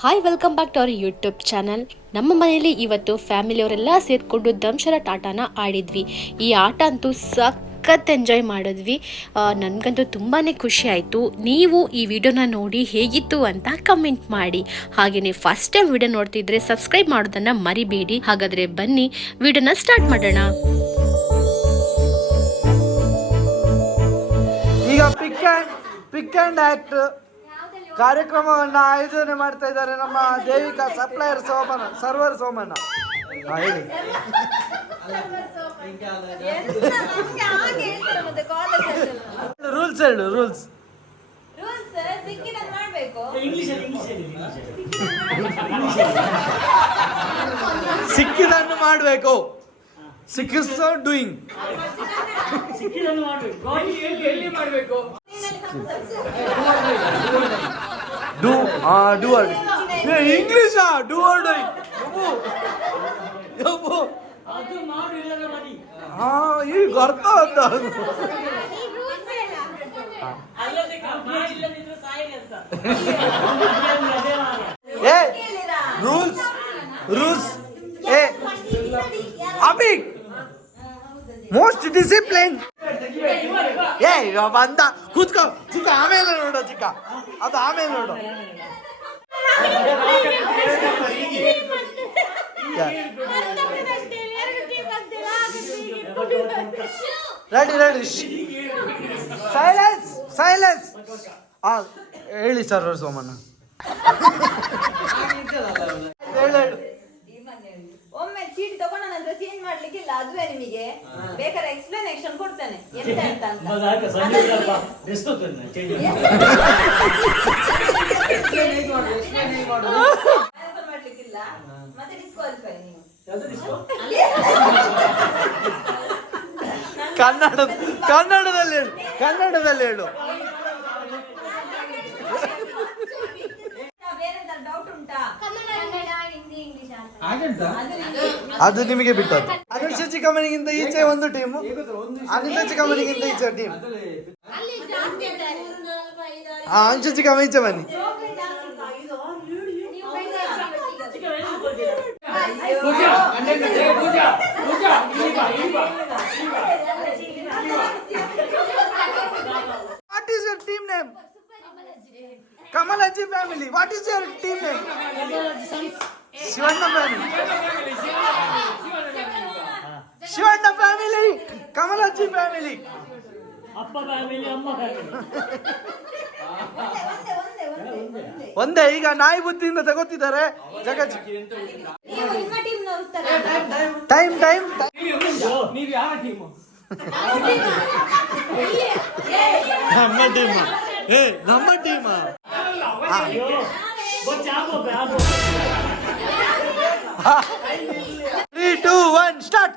Hi welcome back to our YouTube channel. ನಮ್ಮ ಮನೆಯಲ್ಲಿ ಇವತ್ತು ಫ್ಯಾಮಿಲಿಯವರೆಲ್ಲ ಸೇರಿಕೊಂಡು ದಂಶರ ಆಟನ ಆಡಿದ್ವಿ. ಈ ಆಟ ಅಂತೂ ಸಖತ್ ಎಂಜಾಯ್ ಮಾಡಿದ್ವಿ. ನನಗಂತೂ ತುಂಬಾ ಖುಷಿ ಆಯಿತು. ನೀವು ಈ ವಿಡಿಯೋನ ನೋಡಿ ಹೇಗಿತ್ತು ಅಂತ ಕಮೆಂಟ್ ಮಾಡಿ. ಹಾಗೆಯೇ ಫಸ್ಟ್ ಟೈಮ್ ವಿಡಿಯೋ ನೋಡ್ತಿದ್ರೆ ಸಬ್ಸ್ಕ್ರೈಬ್ ಮಾಡೋದನ್ನು ಮರಿಬೇಡಿ. ಹಾಗಾದರೆ ಬನ್ನಿ ವಿಡಿಯೋನ ಸ್ಟಾರ್ಟ್ ಮಾಡೋಣ. ಈಗ ಪಿಕ್ ಆ್ಯಂಡ್ ಆ್ಯಕ್ಟ್ ಕಾರ್ಯಕ್ರಮವನ್ನು ಆಯೋಜನೆ ಮಾಡ್ತಾ ಇದ್ದಾರೆ ನಮ್ಮ ದೇವಿಕಾ ಸಪ್ಲೈಯರ್ ಸರ್ವರ್ ಸೋಮಣ್ಣ. ಹೇಳಿ. ರೂಲ್ಸ್ ಹೇಳು. ರೂಲ್ಸ್ ಸಿಕ್ಕಿದನ್ನು ಮಾಡಬೇಕು. ಸಿಕ್ಕಿಸೋ doing English do or doing. ಈಗ ಅರ್ಥ ಅಂತ ರೂಲ್ಸ್ ರೂಲ್ಸ್ ಅಭಿ ಮೋಸ್ಟ್ ಡಿಸಿಪ್ಲಿನ್. ಬಂದ ಕೂತ್ಕೋ ಚಿಕ್ಕ, ಆಮೇಲೆ ನೋಡು ಚಿಕ್ಕ, ಅದು ಆಮೇಲೆ ನೋಡು. Ready silence silence. ಹೇಳಿ ಸರ್ವರ್ ಸೋಮಣ್ಣ. ಒಮ್ಮೆ ಚೀಟಿ ತಗೊಂಡ ನಂತರ ಚೇಂಜ್ ಮಾಡ್ಲಿಕ್ಕಿಲ್ಲ, ಅದುವೇ ನಿಮಗೆ ಬೇಕಾದ್ರೆ ಎಕ್ಸ್ಪ್ಲನೇಷನ್ ಕೊಡ್ತೇನೆ ಎಂತ ಅಂತ. ಮಾಡ್ಲಿಕ್ಕಿಲ್ಲ ಮತ್ತೆ ಡಿಸ್ಕ್ವಾಲಿಫೈ ನೀವು. ಕನ್ನಡದಲ್ಲಿ ಹೇಳು. ಡೌಟ್ ಉಂಟಾ? ಅದು ನಿಮಗೆ ಬಿಟ್ಟದ್ದು. ಅನುಷ ಚಿಕ್ಕಮ್ಮನಿಗಿಂತ ಈಚೆ ಒಂದು ಟೀಮು, ಅನುಷ ಚಿಕ್ಕಮ್ಮನಿಗಿಂತ ಈಚೆ ಟೀಮ್. ಅನುಷ ಚಿಕ್ಕಮ್ಮ ಈಚೆ ಬನ್ನಿ. What is your team name? Kamalaji family. What is your team name? Shivanna family. Shivanna family. Kamalaji family. Appa family, amma family. ಒಂದೇ. ಈಗ ನಾಯಿ ಬುದ್ಧಿಯಿಂದ ತಗೋತಿದ್ದಾರೆ ಜಗಜ್. ಟೈಮ್ ನೀವು ಯಾವ ಟೀಮು? ನಮ್ಮ ಟೀಮ್. 3, 2, 1 ಸ್ಟಾರ್ಟ್.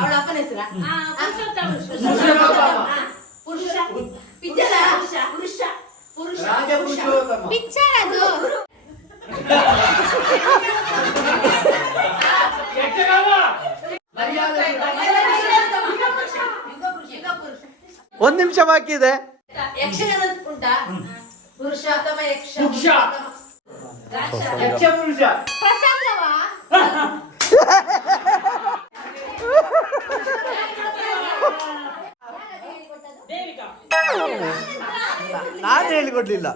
ಅವಳ ಅಪ್ಪನ ಹೆಸರ ಪಿಕ್ಚರ್ ಅದು. ಒಂದ್ ನಿಮಿಷ ಬಾಕಿ ಇದೆ. ಯಕ್ಷಗಾನ ಉಂಟಾ? ಪುರುಷೋತ್ತಮ ಯಕ್ಷ ಪುರುಷ ಪ್ರಸಂಗವಾ? ನಾನು ಹೇಳಿಕೊಡ್ಲಿಲ್ಲ.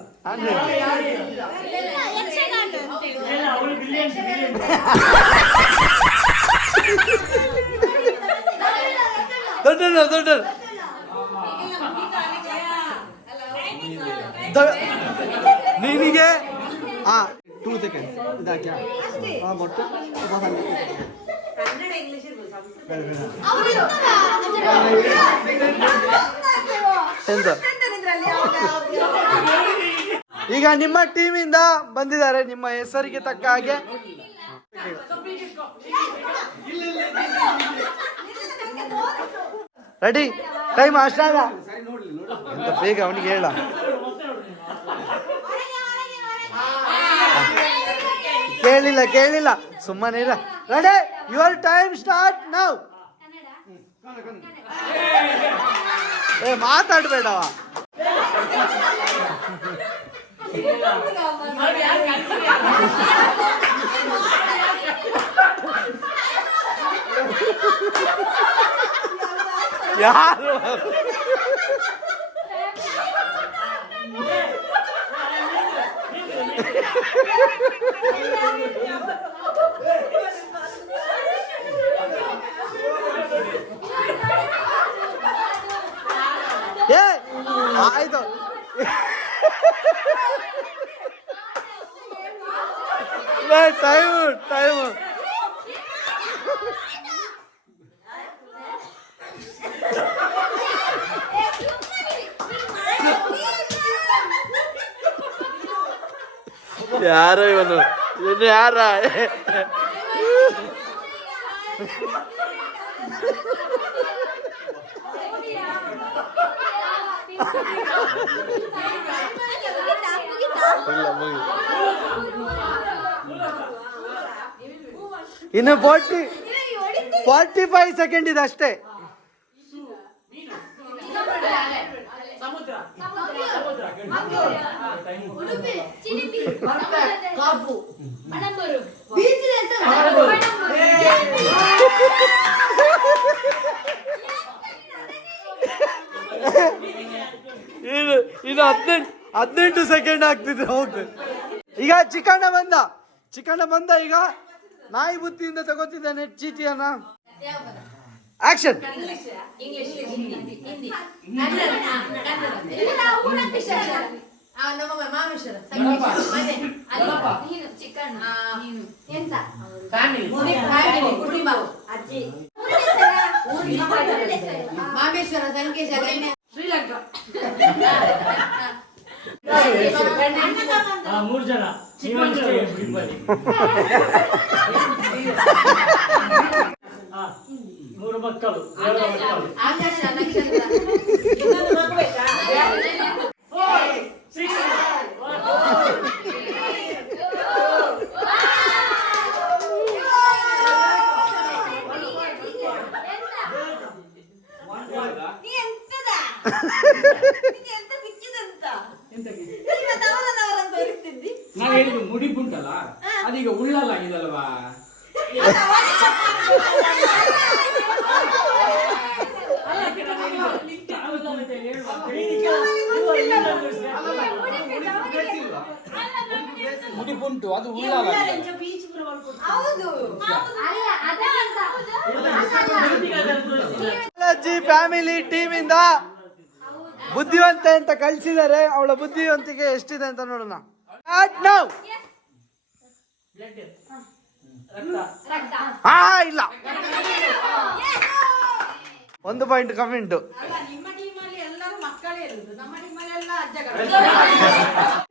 ದೊಡ್ಡ ನಿನಗೆ 2 ಸೆಕೆಂಡ್ಸ್ ಇದಾಕ್ಯ ಮೊಟ್ಟ ಕನ್ನಡ ಇಂಗ್ಲಿಷ್ ಈಗ ನಿಮ್ಮ ಟೀಮಿಂದ ಬಂದಿದ್ದಾರೆ, ನಿಮ್ಮ ಹೆಸರಿಗೆ ತಕ್ಕ ಹಾಗೆ. ರೆಡಿ? ಟೈಮ್ ಅಷ್ಟಾಗ ಎಂತ ಬೇಗ ಅವನಿಗೆ ಹೇಳ. ಕೇಳಿಲ್ಲ ಸುಮ್ಮನೆ ಇಲ್ಲ. Ready? Your time start now. ಏ ಮಾತಾಡ್ಬೇಡವ. ಯಾರು ಏ ಆಯ್ತು. ಟೈಮ್ ಯಾರೋ ಇವನು ಯಾರ? ಇನ್ನು 45 ಸೆಕೆಂಡ್ ಇದೆ ಅಷ್ಟೇ. ಇದು 18 ಸೆಕೆಂಡ್ ಆಗ್ತಿದೆ. ಹೋಗ್ ಈಗ ಚಿಕ್ಕಣ್ಣ ಬಂದ. ಈಗ ನಾಯಿ ಬುತ್ತಿಯಿಂದ ತಗೋತಿದ್ದಾನೆ ಚೀಟಿಯನ್ನ. ಆಕ್ಷನ್. ಮಾಮೇಶ್ವರ ಸಂಕೇಶ ಶ್ರೀಲಂಕಾ 3 ಜನ ಮೂರು ಮಕ್ಕಳು. ಆಕಾಶ ನಕ್ಷತ್ರ ನಾನು ಹೇಳಿದ್ದು ಮುಡಿಪುಂಟಲ್ಲ ಅದೀಗ ಉಳ್ಳಲ್ಲಾಗಿದಲ್ವಾ? ಮುಡಿಪುಂಟು ಅದು ಉಳ್ಳಲ್ಲ. ಫ್ಯಾಮಿಲಿ ಟೀಮ್ ಇಂದ ಬುದ್ಧಿವಂತೆ ಅಂತ ಕಳ್ಸಿದ್ದಾರೆ. ಅವಳ ಬುದ್ಧಿವಂತಿಕೆ ಎಷ್ಟಿದೆ ಅಂತ ನೋಡೋಣ. ಇಲ್ಲ 1 ಪಾಯಿಂಟ್ ಕಮ್ಮಿ ಉಂಟು.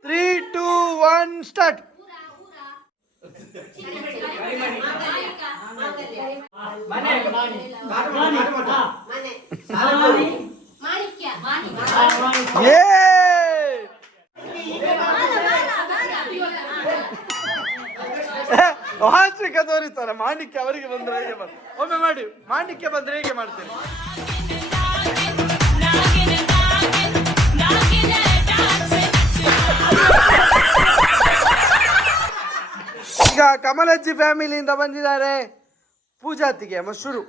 3, 2, 1 ಸ್ಟಾರ್ಟ್. ವಾರ್ಷಿಕ ತೋರಿಸ್ತಾರೆ. ಮಾಣಿಕ್ಯ ಅವರಿಗೆ ಬಂದ್ರೆ ಹೇಗೆ ಒಮ್ಮೆ ಮಾಡಿ. ಮಾಣಿಕ್ಯ ಬಂದ್ರೆ ಹೇಗೆ ಮಾಡ್ತೇನೆ. ಈಗ ಕಮಲಜ್ಜಿ ಫ್ಯಾಮಿಲಿಯಿಂದ ಬಂದಿದ್ದಾರೆ ಪೂಜಾತಿಗೆ. ಶುರು.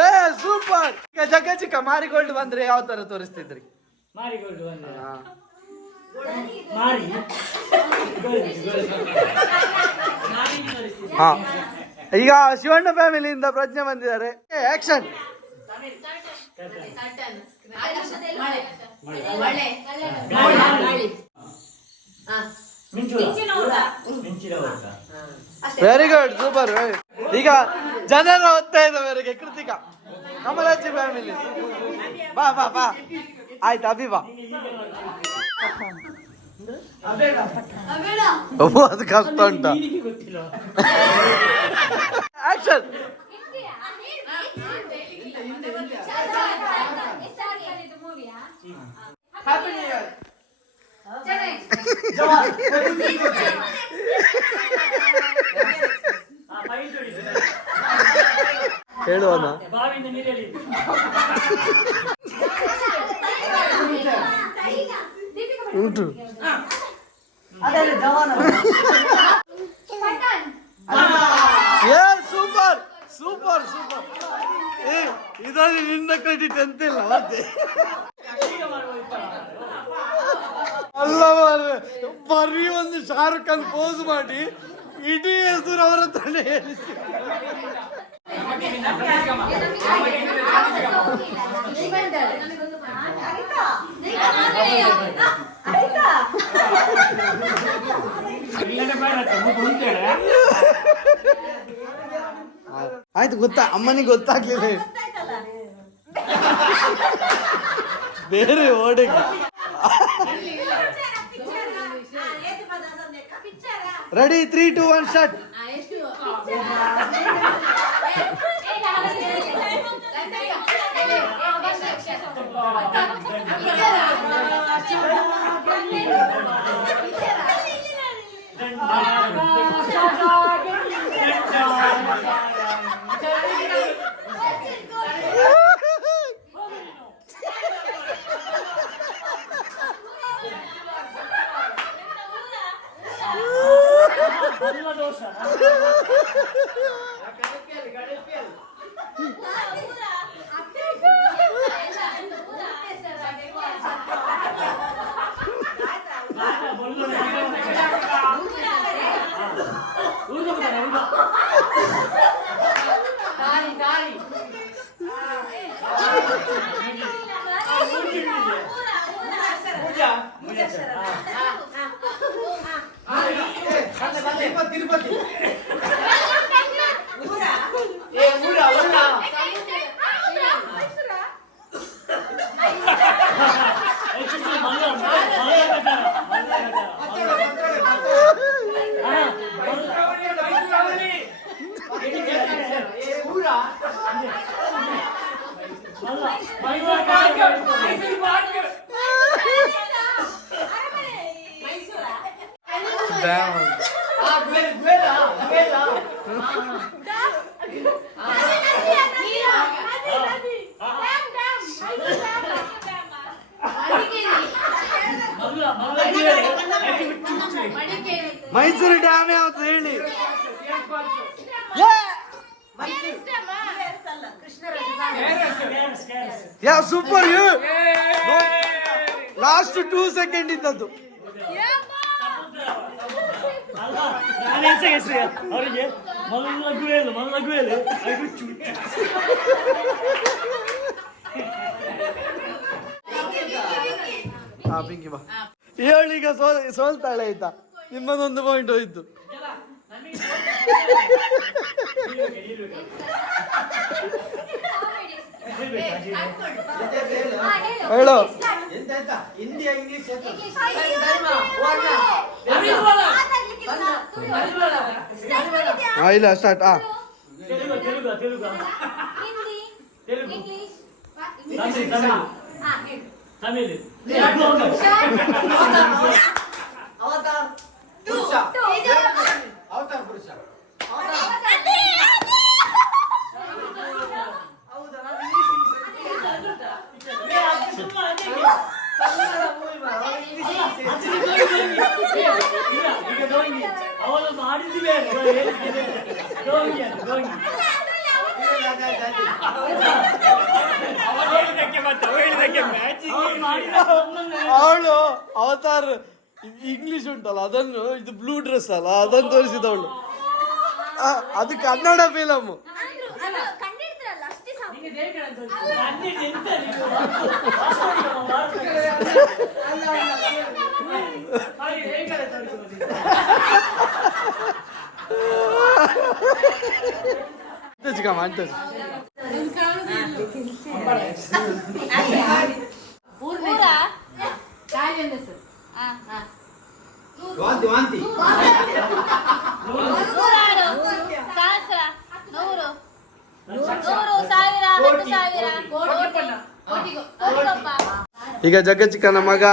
ಏ ಸೂಪರ್. ಜಗ್ಗ ಚಿಕ್ಕ ಮಾರಿಗೋಲ್ಡ್ ಬಂದ್ರೆ ಯಾವ ತರ ತೋರಿಸ್ತಿದ್ರಿ? ಮಾರಿಗೋಲ್ಡ್ ಬಂದ್ರೆ ಹಾ. ಈಗ ಶಿವಣ್ಣ ಫ್ಯಾಮಿಲಿಯಿಂದ ಪ್ರಜ್ಞೆ ಬಂದಿದ್ದಾರೆ. ಆಕ್ಷನ್. Very good, super. ಈಗ ಜನರ ಒತ್ತಾಯದ ಮೇರೆಗೆ ಕೃತಿಕಾ ಕಮಲಜ್ಜಿ ಫ್ಯಾಮಿಲಿ ಬಾ ಬಾ ಬಾ. ಆಯ್ತು ಅಭಿ ಬಾ. ಅದು ಕಷ್ಟ ಉಂಟ. ಆಕ್ಷನ್. ಹೇಳುವನ ಬಾವಿಯಿಂದ ನೀರಲ್ಲಿ ಉಂಟು ಏ ಸೂಪರ್ ಸೂಪರ್ ಸೂಪರ್ ಏ ಇದರಲ್ಲಿ ನಿನ್ನ ಕ್ರೆಡಿಟ್ ಅಂತಿಲ್ಲ ಮತ್ತೆ ಅಲ್ಲ ಮಾರ್ರೆ, ಬರೀ ಒಂದು ಶಾರುಖ್ ಖಾನ್ ಪೋಸ್ ಮಾಡಿ ಇಡೀ ಹೆಸರು ಅವರ ಹತ್ರನೇ ಹೇಳಿಸಿ ಇಲ್ಲದೆ ಬೇಡ ಅಂತ ಮುದ್ದು ಉಂಟೇಳೆ. ಆಯ್ತು ಗೊತ್ತಾ ಅಮ್ಮನಿಗೆ ಗೊತ್ತಾಗ್ಲಿಲ್ಲ ಬೇರೆ ಓಡಿಗೆ ರೆಡಿ 3 2 1 ಸ್ಟಾರ್ಟ್ ಬಲ್ಲ ದೋಷ ತಿರುಪತಿ ಮೈಸೂರು ಡ್ಯಾಮ್ ಯಾವತ್ತು ಹೇಳಿ ಯಾ ಸೂಪರ್ ಯು ಲಾಸ್ಟ್ 2 ಸೆಕೆಂಡ್ ಇದ್ದದ್ದು ಅವರಿಗೆ ಮಲ್ಲಗುವೇಲು ಹಾ ಪಿಂಕಿ ಬಾ ಹೇಳೀಗ ಸೋಲ್ತಾಳೆ ಆಯ್ತಾ ನಿಮ್ಮದೊಂದು ಪಾಯಿಂಟ್ ಹೋಯ್ತು ಹೇಳು ಹಿಂದಿ ಇಂಗ್ಲಿಷ್ ಇಲ್ಲ ಸ್ಟಾರ್ಟ್ ತಮಿಳ್ ಅವತಾರ ಪುರುಷ ಅವಳು ಮಾಡಿದ್ವಿ ಅವಳು ಅವತಾರ್ ಇಂಗ್ಲಿಷ್ ಉಂಟಲ್ಲ ಅದನ್ನು ಇದು ಬ್ಲೂ ಡ್ರೆಸ್ ಅಲ್ಲ ಅದನ್ನು ತೋರಿಸಿದವಳು ಅದು ಕನ್ನಡ ಫಿಲಮ್ ಚಿಕ್ಕಮ್ಮ ಅಂತ ವಾಂತಿ ವಾಂತಿ ಈಗ ಜಗಚಿಕ್ಕನ ಮಗ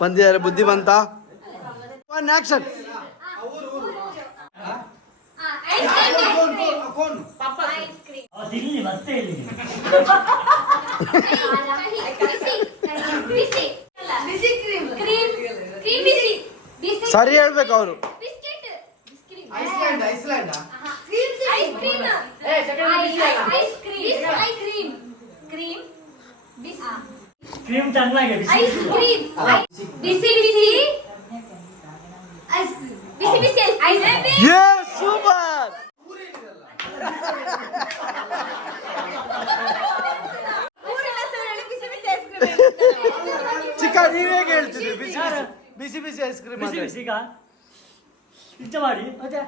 ಬಂದಿದ್ದಾರೆ ಬುದ್ಧಿವಂತ ಒನ್ ಆಕ್ಷನ್ ದಿಲ್ಲಿ ಮತ್ತೆ ಇಲ್ಲಿ ಬಿಸಿ ಕ್ರೀಮ್ ಸರಿ ಹೇಳ್ಬೇಕು ಅವರು. ಐಸ್ಲ್ಯಾಂಡ್ ಐಸ್ಲ್ಯಾಂಡ್ ಕ್ರೀಮ್ ಚೆನ್ನಾಗಿ ಏ ಸೂಪರ್. ಚಿಕ್ಕ ನೀವ್ ಹೇಗೆ ಹೇಳ್ತೀರಿ ಬಿಸಿ ಬಿಸಿ ಬಿಸಿ ಐಸ್ ಕ್ರೀಮ್ ಬಿಸಿ ಬಿಸಿ ಈಗ ಇಷ್ಟ ಮಾಡಿ ಮತ್ತೆ